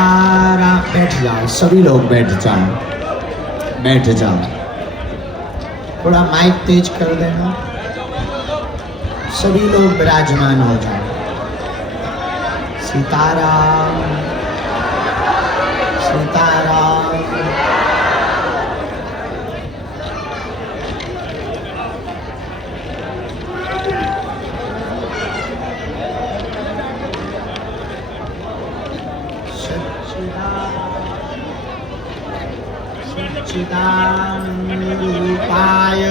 सीताराम। बैठ जाओ, सभी लोग बैठ जाओ, बैठ जाओ। थोड़ा माइक तेज कर देना, सभी लोग विराजमान हो जाओ। सीताराम सीताराम। सच्चिदानन्दरूपाय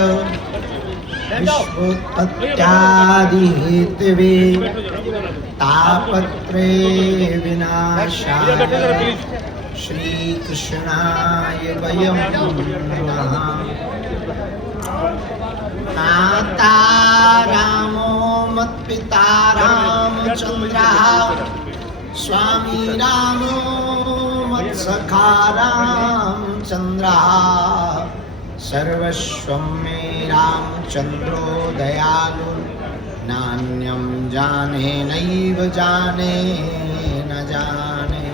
विश्वोत्पत्त्यादिहेतवे तापत्रय विनाशाय श्रीकृष्णाय वयं नमः। माता रामो मत्पिता रामचन्द्रः स्वामी रामो मत्सखा रामचन्द्रः सर्वस्वं मे रामचन्द्रो दयालु नान्यं जाने नैव जाने न जाने।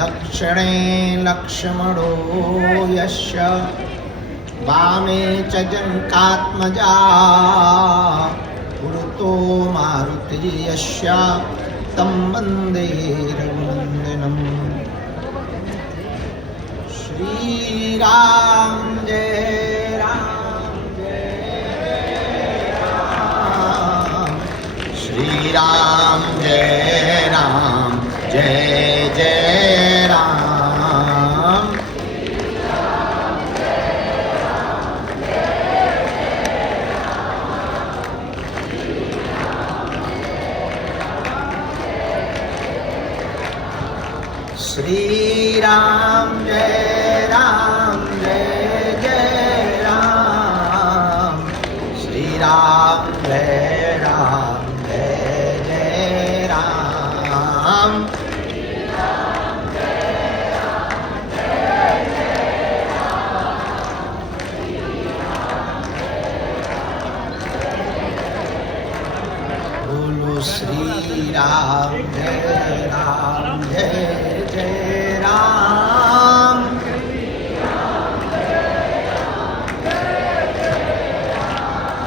दक्षिणे लक्ष्मणो यस्य वामे च जनकात्मजा पुरतो मारुति यस्य तं वन्दे रघुनन्दनम्। श्रीराम जय राम जय राम। श्रीराम जय राम जय जय राम। श्रीराम जय राम जय जय राम। श्रीराम जय राम जय जय राम। बोलो श्री राम जय राम जय जय राम।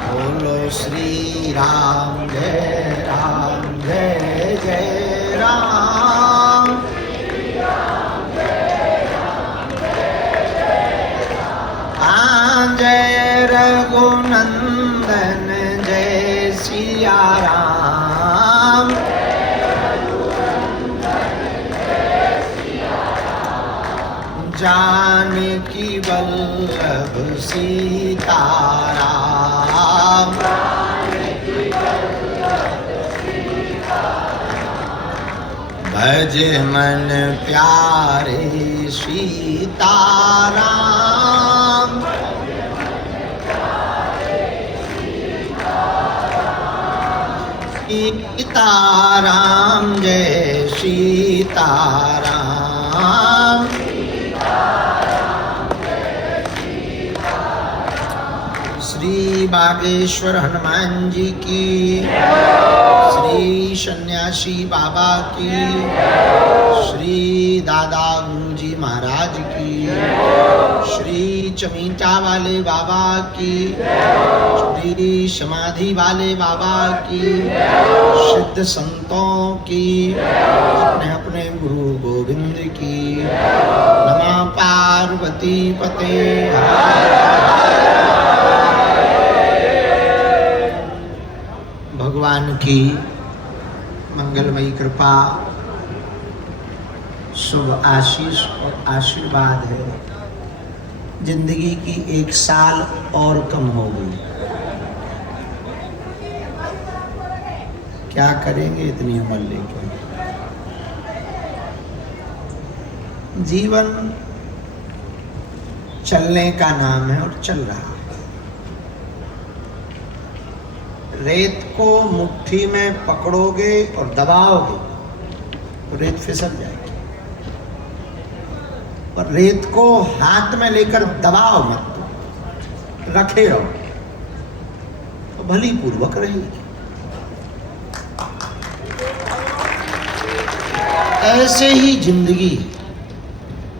बोलो श्री राम जय जय राम। जय रघुनंदन जय सिया राम। जानकी वल्लभ सीताराम। भज मन प्यारे सीताराम। सीताराम जय सीताराम। श्री बागेश्वर हनुमान जी की, श्री सन्यासी बाबा की, श्री दादा गुरुजी महाराज की, श्री चमीटा वाले बाबा की, श्री समाधि वाले बाबा की, सिद्ध संतों की, अपने अपने गुरु गोविंद की। नमः पार्वती पते। भगवान की मंगलमयी कृपा, शुभ आशीष और आशीर्वाद है। जिंदगी की 1 साल और कम हो गई। क्या करेंगे इतनी उम्र लेकर। जीवन चलने का नाम है और चल रहा है। रेत को मुट्ठी में पकड़ोगे और दबाओगे तो रेत फिसल जाएगी, और रेत को हाथ में लेकर दबाओ मत, रखे रहो तो भली पूर्वक रहेगी। ऐसे ही जिंदगी है।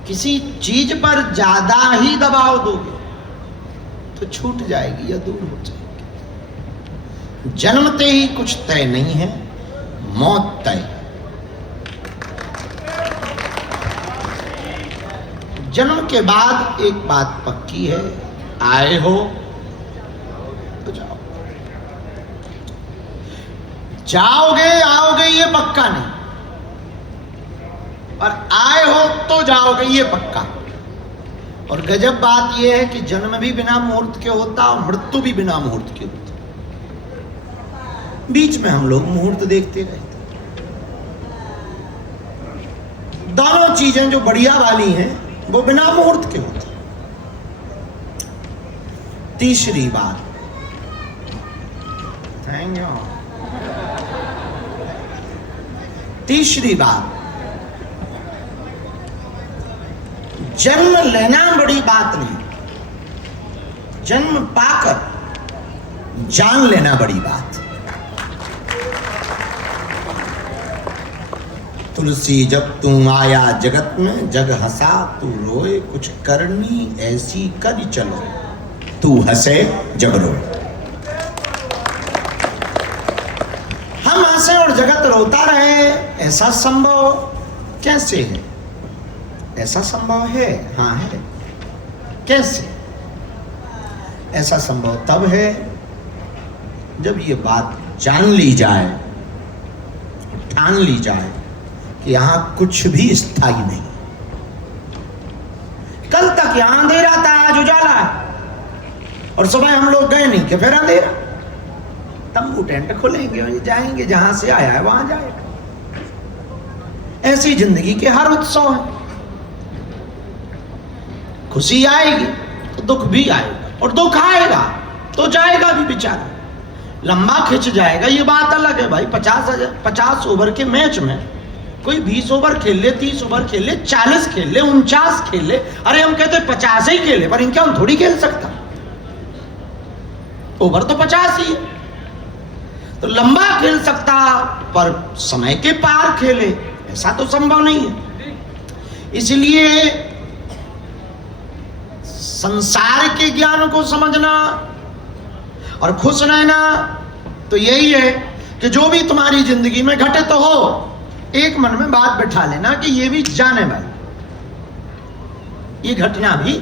किसी चीज पर ज्यादा ही दबाव दोगे तो छूट जाएगी या दूर हो जाएगी। जन्मते ही कुछ तय नहीं है, मौत तय। जन्म के बाद एक बात पक्की है, आए हो तो जाओ, जाओगे आओगे ये पक्का नहीं, और आए हो तो जाओगे ये पक्का। और गजब बात यह है कि जन्म भी बिना मुहूर्त के होता और मृत्यु भी बिना मुहूर्त के होता। बीच में हम लोग मुहूर्त देखते रहते। दोनों चीजें जो बढ़िया वाली हैं वो बिना मुहूर्त के होती। तीसरी बात, थैंक यू। तीसरी बात, जन्म लेना बड़ी बात नहीं, जन्म पाकर जान लेना बड़ी बात। तुलसी जब तू आया जगत में, जग हंसा तू रोए, कुछ करनी ऐसी कर चलो, तू हंसे जग रोए। हम हंसे और जगत रोता रहे, ऐसा संभव कैसे है? ऐसा संभव है, हाँ है। कैसे? ऐसा संभव तब है जब ये बात जान ली जाए, ठान ली जाए कि यहां कुछ भी स्थायी नहीं। कल तक यहां अंधेरा था, आज उजाला है, और सुबह हम लोग गए नहीं कि फिर अंधेरा। तंबू टेंट खोलेंगे और जाएंगे, जहां से आया है वहां जाएगा। ऐसी जिंदगी के हर उत्सव है। खुशी आएगी तो दुख भी आएगा, और दुख आएगा तो जाएगा भी बेचारा, लंबा खिंच जाएगा। ये बात अलग है भाई। 50 ओवर के मैच में कोई 20 ओवर खेल ले, 30 ओवर खेल ले, 40 खेल ले, 49 खेल ले। अरे हम कहते 50 ही खेले, पर इनके हम थोड़ी खेल सकता। ओवर तो 50 ही है, तो लंबा खेल सकता, पर समय के पार खेले ऐसा तो संभव नहीं है। इसलिए संसार के ज्ञान को समझना और खुश रहना तो यही है कि जो भी तुम्हारी जिंदगी में घटे तो हो, एक मन में बात बैठा लेना कि ये भी जाने वाली, ये घटना भी।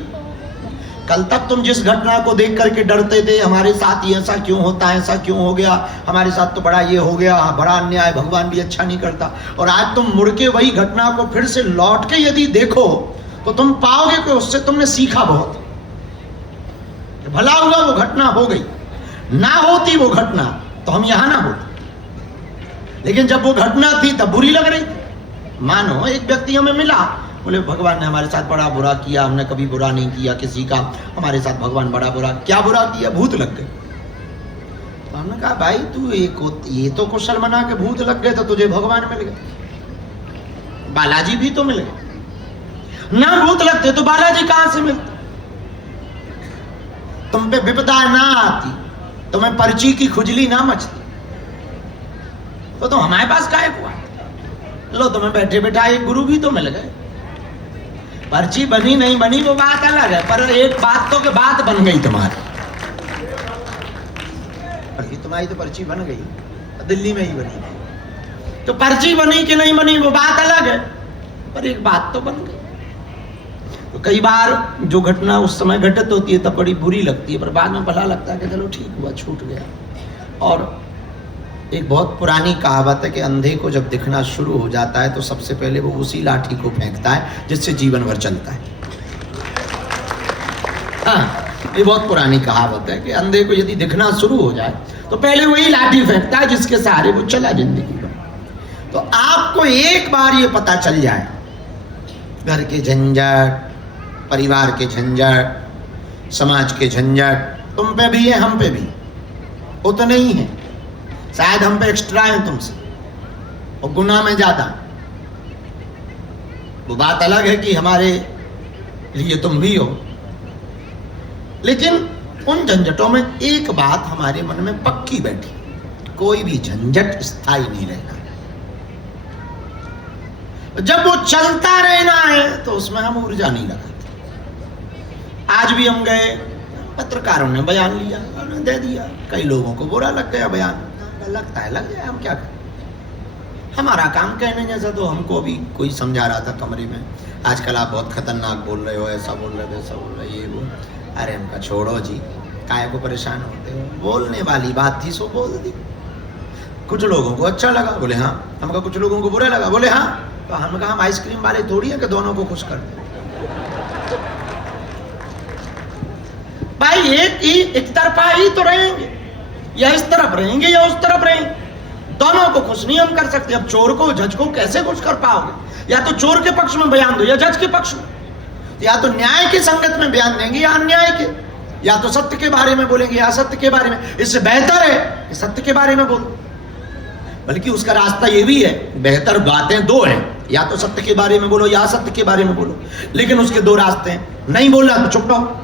कल तक तुम जिस घटना को देख करके डरते थे, हमारे साथ ये ऐसा क्यों होता है, ऐसा क्यों हो गया, हमारे साथ तो बड़ा ये हो गया, बड़ा अन्याय, भगवान भी अच्छा नहीं करता, और आज तुम मुड़ के वही घटना को फिर से लौट के यदि देखो तो तुम पाओगे कि उससे तुमने सीखा बहुत। भला हुआ वो घटना हो गई, ना होती वो घटना तो हम यहां ना होते। लेकिन जब वो घटना थी तब बुरी लग रही थी। मानो एक व्यक्ति हमें मिला, बोले भगवान ने हमारे साथ बड़ा बुरा किया, हमने कभी बुरा नहीं किया किसी का, हमारे साथ भगवान बड़ा बुरा। क्या बुरा किया? भूत लग गए। तो हमने कहा भाई तू ये तो कुशल मना के भूत लग गए तो तुझे भगवान मिल गए, बालाजी भी तो मिल गए। ना भूत लगते तो बालाजी कहां से मिलते? तुम पे विपदा ना आती, तुम्हें पर्ची की खुजली ना मचती, तो तुम हमारे पास काहे हुआ? लो तुम्हें बैठे बैठा एक गुरु भी तो मिल गए। पर्ची बनी नहीं बनी वो बात अलग है, पर एक बात तो कि बात बन गई तुम्हारी। तुम्हारी तो पर्ची बन गई, दिल्ली में ही बनी। तो पर्ची बनी कि नहीं बनी वो बात अलग है, पर एक बात तो बन गई। तो कई बार जो घटना उस समय घटित होती है तब बड़ी बुरी लगती है, पर बाद में भला लगता है कि चलो ठीक हुआ, छूट गया। और एक बहुत पुरानी कहावत है कि अंधे को जब दिखना शुरू हो जाता है तो सबसे पहले वो उसी लाठी को फेंकता है जिससे जीवन भर चलता है। हाँ, ये बहुत पुरानी कहावत है कि अंधे को यदि दिखना शुरू हो जाए तो पहले वही लाठी फेंकता है जिसके सहारे वो चला जिंदगी भर। तो आपको एक बार ये पता चल जाए, घर के झंझट, परिवार के झंझट, समाज के झंझट तुम पे भी है, हम पे भी, वो तो नहीं है, शायद हम पे एक्स्ट्रा है तुमसे, और गुनाह में ज्यादा। वो बात अलग है कि हमारे लिए तुम भी हो, लेकिन उन झंझटों में एक बात हमारे मन में पक्की बैठी, कोई भी झंझट स्थायी नहीं रहना। जब वो चलता रहना है तो उसमें हम ऊर्जा नहीं लगाते। आज भी हम गए, पत्रकारों ने बयान लिया, उन्होंने दे दिया, कई लोगों को बुरा लग गया बयान, लगता है लग जाए, हम क्या करें। हमारा काम कहने जैसा, तो हमको भी कोई समझा रहा था कमरे में, आजकल आप बहुत खतरनाक बोल रहे हो, ऐसा बोल रहे हो, वैसा बोल रहे हो, ये वो। अरे हमका छोड़ो जी, काहे को परेशान होते हो, बोलने वाली बात थी सो बोल दी। कुछ लोगों को अच्छा लगा, बोले हाँ। हमका कुछ लोगों को बुरा लगा, बोले हाँ। तो हम कहा हम आइसक्रीम वाले थोड़ी है कि दोनों को खुश कर दे। भाई एक तरफा ही तो रहेंगे, या इस तरफ रहेंगे या उस तरफ रहेंगे, दोनों को खुश नहीं हम कर सकते। अब चोर को जज को कैसे खुश कर पाओगे? या तो चोर के पक्ष में बयान दो या जज के पक्ष में, या तो न्याय की संगत में बयान देंगे या अन्याय के, या तो सत्य के बारे में बोलेंगे या असत्य के बारे में। इससे बेहतर है कि सत्य के बारे में बोलो। बल्कि उसका रास्ता ये भी है, बेहतर बातें दो हैं, या तो सत्य के बारे में बोलो या असत्य के बारे में बोलो, लेकिन उसके दो रास्ते हैं। नहीं बोल रहा तो चुप रहो,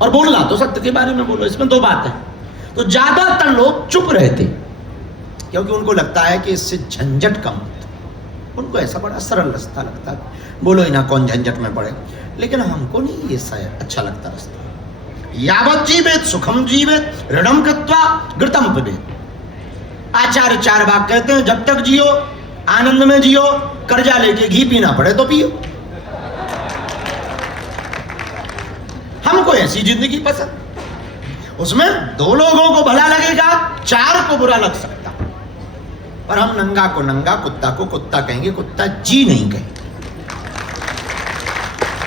और बोल रहा तो सत्य के बारे में बोलो, इसमें दो बात है। तो ज्यादातर लोग चुप रहते क्योंकि उनको लगता है कि इससे झंझट कम होता, उनको ऐसा बड़ा सरल रास्ता लगता है, बोलो ही ना, कौन झंझट में पड़े। लेकिन हमको नहीं ये शायद अच्छा लगता रास्ता। यावत जीवेत सुखम जीवेत ऋणम कृत्वा घृतम पिबेत। आचार्य 4 बात कहते हैं, जब तक जियो आनंद में जियो, कर्जा लेके घी पीना पड़े तो पियो। हमको ऐसी जिंदगी पसंद, उसमें 2 लोगों को भला लगेगा, 4 को बुरा लग सकता, पर हम नंगा को नंगा, कुत्ता को कुत्ता कहेंगे, कुत्ता जी नहीं कहेंगे।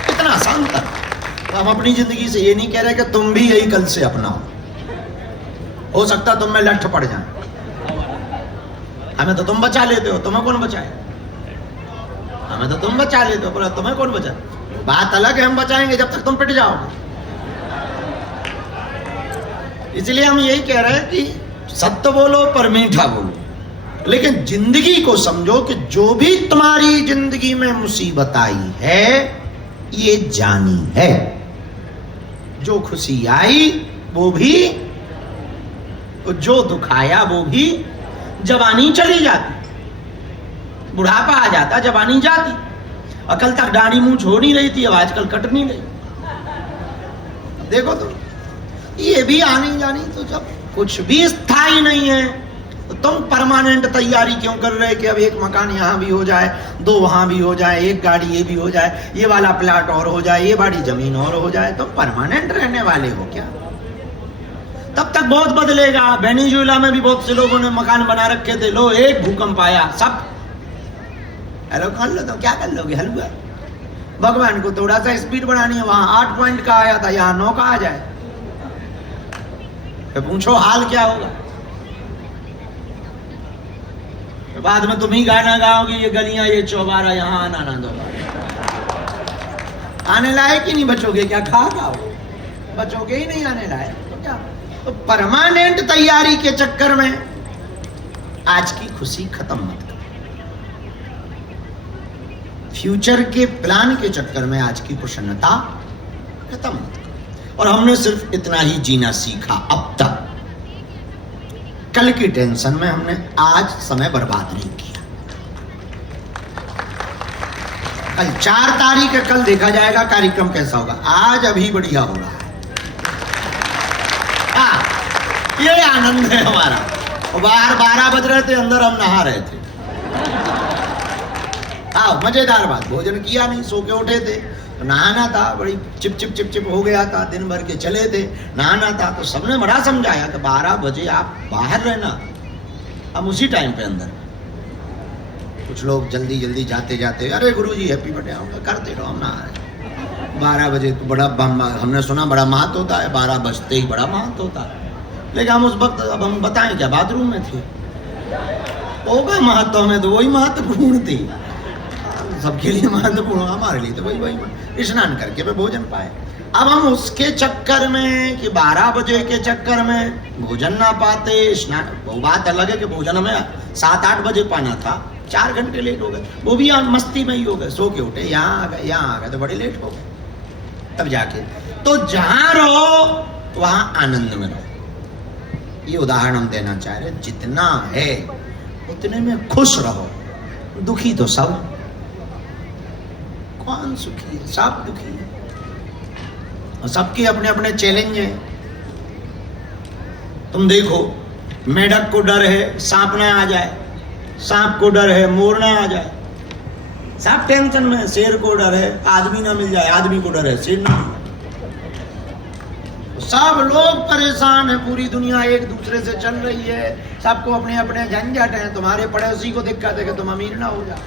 इतना आसान था। तो हम अपनी जिंदगी से ये नहीं कह रहे कि तुम भी यही कल से अपनाओ, हो सकता तुम में लठ पड़ जाए। हमें तो तुम बचा लेते हो, तुम्हें कौन बचाए? हमें तो तुम बचा लेते हो, पर तुम्हें कौन बचाए? बात अलग है, हम बचाएंगे जब तक तुम पिट जाओगे। इसलिए हम यही कह रहे हैं कि सत्य बोलो पर मीठा बोलो, लेकिन जिंदगी को समझो कि जो भी तुम्हारी जिंदगी में मुसीबत आई है ये जानी है। जो खुशी आई वो भी, तो जो दुख आया वो भी। जवानी चली जाती, बुढ़ापा आ जाता, जवानी जाती। अकल तक दाढ़ी मूंछ हो नहीं रही थी, अब आजकल कट नहीं रही। देखो तो ये भी आनी जानी। तो जब कुछ भी स्थायी नहीं है तो तुम परमानेंट तैयारी क्यों कर रहे कि अब एक मकान यहाँ भी हो जाए, 2 वहां भी हो जाए, एक गाड़ी ये भी हो जाए, ये वाला प्लाट और हो जाए, ये बड़ी जमीन और हो जाए। तुम परमानेंट रहने वाले हो क्या? तब तक बहुत बदलेगा। वेनेजुएला में भी बहुत से लोगों ने मकान बना रखे थे, लो एक भूकंप आया, सब हेलो कर लो, तो क्या कर लोगे? हलवा। भगवान को थोड़ा सा स्पीड बढ़ानी है, वहां 8 पॉइंट का आया था, यहाँ 9 का आ जाए, तो पूछो हाल क्या होगा। तो बाद में तुम ही गाना गाओगे, ये गलियां ये चौबारा यहाँ आना ना दो। आने लायक ही नहीं बचोगे क्या? खा खाओ, बचोगे ही नहीं आने लायक तो क्या? तो परमानेंट तैयारी के चक्कर में आज की खुशी खत्म मत करो। फ्यूचर के प्लान के चक्कर में आज की प्रसन्नता खत्म मत करो। और हमने सिर्फ इतना ही जीना सीखा अब तक। कल की टेंशन में हमने आज समय बर्बाद नहीं किया। कल 4 तारीख है, कल देखा जाएगा कार्यक्रम कैसा होगा। आज अभी बढ़िया हो रहा है। ये आनंद है हमारा। बाहर 12 बज रहे थे, अंदर हम नहा रहे थे। मजेदार बात, भोजन किया नहीं, सो के उठे थे, तो नहाना था, बड़ी चिप चिप चिप चिप हो गया था, दिन भर के चले थे, नहाना था। तो सबने बड़ा समझाया कि 12 बजे आप बाहर रहना, हम उसी टाइम पे अंदर। कुछ लोग जल्दी जल्दी जाते जाते, अरे गुरुजी हैप्पी बर्थडे, करते रहो, हम नहा रहे। 12 बजे तो बड़ा हमने सुना बड़ा महत्व होता है, 12 बजते ही बड़ा महत्व होता है। लेकिन हम उस वक्त, अब हम बताएं क्या, बाथरूम में थे। होगा महत्व में तो वही महत्वपूर्ण थी, सबके लिए महत्वपूर्ण, हमारे लिए तो वही स्नान करके वे भोजन पाए। अब हम उसके चक्कर में कि 12 बजे के चक्कर में भोजन ना पाते, स्नान, वो बात अलग है कि भोजन हमें 7-8 बजे पाना था, 4 घंटे लेट हो गए, वो भी मस्ती में ही हो गए, सो के उठे, यहाँ आ गए तो बड़े लेट हो गए। तब जाके तो जहां रहो वहां आनंद में रहो। ये उदाहरण हम देना चाह रहे, जितना है उतने में खुश रहो, दुखी तो सब, कौन सुखी है? सब दुखी है और सबके अपने अपने चैलेंज हैं। तुम देखो, मेढक को डर है सांप ना आ जाए, सांप को डर है मोर ना आ जाए, सब टेंशन में। शेर को डर है आदमी ना मिल जाए, आदमी को डर है शेर ना मिल जाए। सब लोग परेशान है, पूरी दुनिया एक दूसरे से चल रही है, सबको अपने अपने झंझट है। तुम्हारे पड़ोसी को दिक्कत है कि तुम अमीर ना हो जाओ,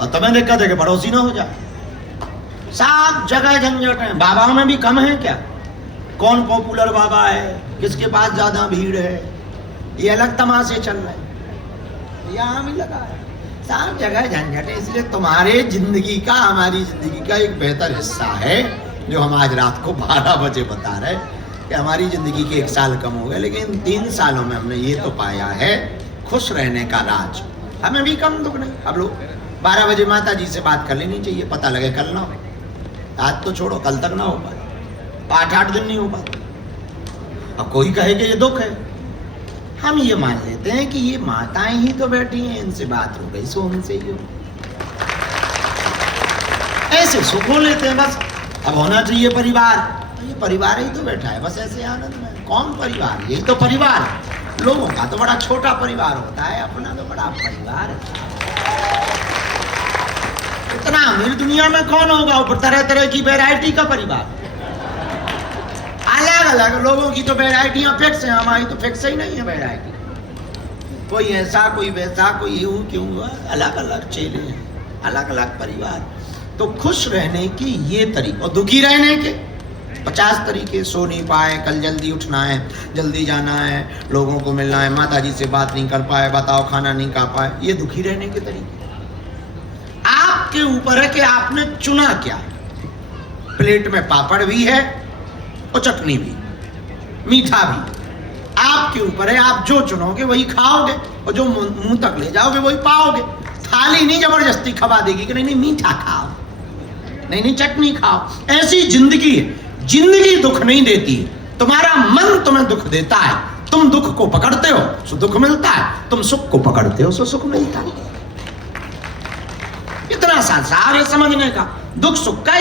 और तुम्हें दिक्कत है कि पड़ोसी ना हो जाए। सब जगह झंझट है। बाबाओं में भी कम है क्या? कौन पॉपुलर बाबा है, किसके पास ज्यादा भीड़ है, ये अलग तमाशे चल रहे हैं। यहाँ भी लगा है, सब जगह झंझट है। इसलिए तुम्हारे जिंदगी का, हमारी जिंदगी का एक बेहतर हिस्सा है जो हम आज रात को 12 बजे बता रहे कि हमारी जिंदगी के 1 साल कम हो गए, लेकिन 3 सालों में हमने ये तो पाया है खुश रहने का राज। हमें भी कम दुख नहीं। अब लोग 12 बजे माता जी से बात कर लेनी चाहिए, पता लगे कल ना हो, आज तो छोड़ो कल तक ना हो पाए, 8-8 दिन नहीं हो पाते। अब कोई कहे कि ये दुख है, हम ये मान लेते हैं कि ये माताएं ही तो बैठी हैं, इनसे बात हो गई सो उनसे ही हो, ऐसे सुख हो लेते हैं बस। अब होना चाहिए परिवार, तो ये परिवार ही तो बैठा है बस ऐसे आनंद में। कौन परिवार? यही तो परिवार। लोगों का तो बड़ा छोटा परिवार होता है, अपना तो बड़ा परिवार है। इतना अमीर दुनिया में कौन होगा? ऊपर तरह तरह की वैरायटी का परिवार, अलग अलग लोगों की तो वैरायटियां फिक्स है, हमारी तो फिक्स ही नहीं है वैरायटी। कोई ऐसा कोई वैसा, कोई यूं क्यों, अलग अलग चेले हैं, अलग अलग परिवार। तो खुश रहने के ये तरीके और दुखी रहने के 50 तरीके। सो नहीं पाए, कल जल्दी उठना है, जल्दी जाना है, लोगों को मिलना है, माता जी से बात नहीं कर पाए, बताओ खाना नहीं खा पाए, ये दुखी रहने के तरीके। आपके ऊपर है कि आपने चुना क्या। प्लेट में पापड़ भी है और चटनी भी, मीठा भी, आपके ऊपर है। आप जो चुनोगे वही खाओगे, और जो मुंह तक ले जाओगे वही पाओगे। थाली नहीं जबरदस्ती खवा देगी कि नहीं मीठा खाओ, नहीं चटनी खाओ। ऐसी जिंदगी है। जिंदगी दुख नहीं देती है, तुम्हारा मन तुम्हें दुख देता है। तुम दुख को पकड़ते हो सो दुख मिलता है, तुम सुख को पकड़ते हो सो सुख मिलता है। इतना सा सारे समझने का। दुख सुख का एक